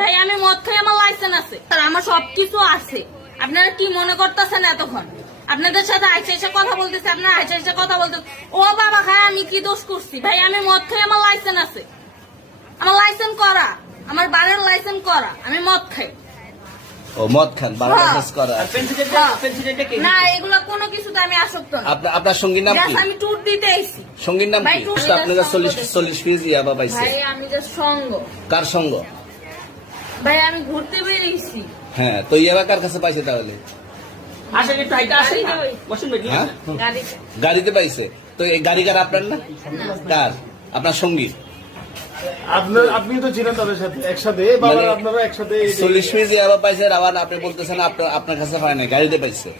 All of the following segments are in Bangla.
ভাই আমি মদ খাই, আমার লাইসেন্স আছে, আর আমার সবকিছু আছে। আপনারা কি মনে করতেছেন এতক্ষণ? আপনাদের সাথে আইসা এসে কথা বলতেছে, আপনারা আইসা এসে কথা বলতেছে। ও বাবা খায়, আমি কি দোষ করছি? ভাই আমি মদ খাই, আমার লাইসেন্স আছে, আমার লাইসেন্স করা, আমার বাড়ির লাইসেন্স করা, আমি মদ খাই। ও মদ খান, বারো লাইসেন্স করা। না এগুলো কোনো কিছুতে আমি আসক্ত না। আপনার সঙ্গীর নাম কি? আমি ট্যুর দিতে আইছি। সঙ্গীর নাম ভাই, কি? ট্যুর আপনি যে 40 পিস ইয়াবা পাইছে। ভাই আমি যে সঙ্গ। কার সঙ্গ? ভাই আমি ঘুরতে বেরিয়েছি। হ্যাঁ, তো ইয়াবা কার কাছে পাইছে তাহলে? হ্যাঁ? গাড়িতে পাইছে। তো এই গাড়ি কার, আপনার না? কার? আপনার সঙ্গী? আপনি তো ছিলেন তাদের সাথে একসাথে, আপনারা একসাথে 40 পিস ইয়াবা পাইছে, আবার আপনি বলতেছেন আপনার কাছে হয় না, গাড়িতে পাইছে।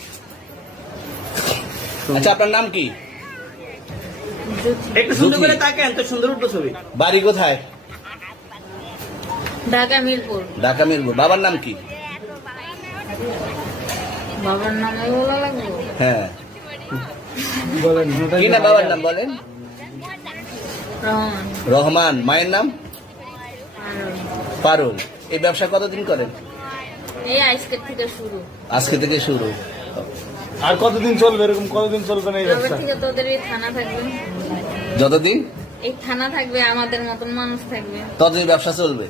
আচ্ছা, আপনার নাম কি? একটু সুন্দর করে তাকান তো, সুন্দর উঠবো ছবি। বাড়ি কোথায়? ঢাকা মিরপুর। ঢাকা মিরপুর। বাবার নাম কি? বাবার নাম বলা লাগবে? হ্যাঁ, বলেন কি না বাবার নাম বলেন? রহমান। রহমান। মায়ের নাম? পারুল। এই ব্যবসা কতদিন করেন? এই আজকের থেকে শুরু। আজকে থেকে শুরু। আর কতদিন চলবে, এরকম কতদিন চলবে না এই তবে ব্যবসা? থেকে তোদের এই থানা থাকবে, যতদিন এই থানা থাকবে, আমাদের মতন মানুষ থাকবে। ততদিন ব্যবসা চলবে।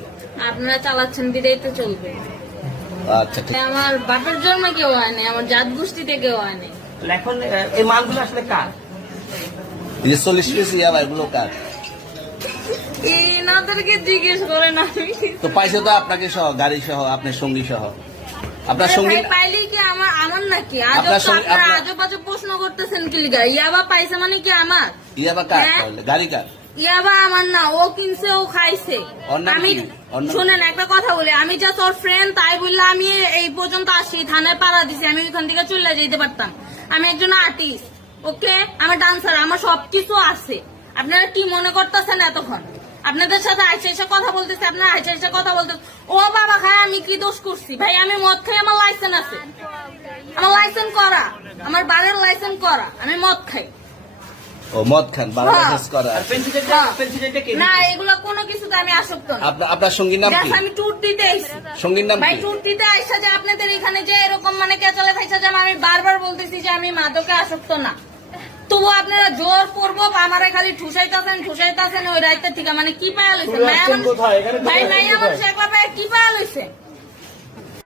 আপনারা চালাচ্ছেন বিদায় তো চলবে। আচ্ছা, ঠিক। আমার বাপের জন্মে কেউ হয় নাই, আমার জাত গোষ্ঠীতে কেউ হয় নাই। এখন এই মালগুলো আসলে কার? এই যে 40 পিস ইয়াবা, এগুলো কার? এনাদেরকে জিজ্ঞেস করেন। আমি তো পাইছে তো আপনাকে সহ, গাড়ি সহ, আপনার সঙ্গী সহ। আপনার সঙ্গী ভাই পাইলেই কি আমার নাকি? আপনার সঙ্গে- আপনারা আপনার- আজব আজব প্রশ্ন করতেছেন কি লিগা? ইয়াবা পাইছে মানে কি আমার? ইয়াবা কার হ্যাঁ? তাহলে? গাড়ি কার? ইয়াবা আমার না, ও কিনছে, ও খাইছে। ওর নাম আমি কি? ওর নাম শুনেন একটা কথা বলি, আমি জাস্ট ওর ফ্রেন্ড, তাই বললে আমি এই পর্যন্ত আসি, থানায় পাড়া দিছি, আমি ওইখান থেকে চলে যেতে পারতাম। আমি একজন আর্টিস্ট, ওকে, আমার ডান্সার, আমার সবকিছু আছে। আপনারা কি মনে করতেছেন এতক্ষণ? আপনাদের সাথে আইসা এসে কথা বলতেছে, আপনারা আইসা এসে কথা বলতেছে। ও বাবা খায়, আমি কি দোষ করছি? ভাই আমি মদ খাই, আমার লাইসেন্স আছে, আমার লাইসেন্স করা, আমার বাড়ির লাইসেন্স করা, আমি মদ খাই। ও মদ খান, বারো লাইসেন্স করা। আর পেন্সিলটা কে? না এগুলো কোনো কিছুতে আমি আসক্ত না। আপনার সঙ্গীর নাম কি? Just আমি ট্যুর দিতে আইছি। সঙ্গীর নাম ভাই কি? ট্যুর দিতে আইসা যে আপনাদের এখানে যে এরকম মানে কেচালে খাইসা যে আমি বারবার বলতেছি যে আমি মাদকে আসক্ত না, তবু আপনারা জোর করবো আমারে খালি ঠুসাইতাছেন ওই রাইতে থেকে। মানে কি পায়া লইছে? চলে আসছেন কোথায়? এখানে চলে ভাই আসছেন মাইয়া কোথায়? মানুষ একলা পায়ে কি পায়া লইছে?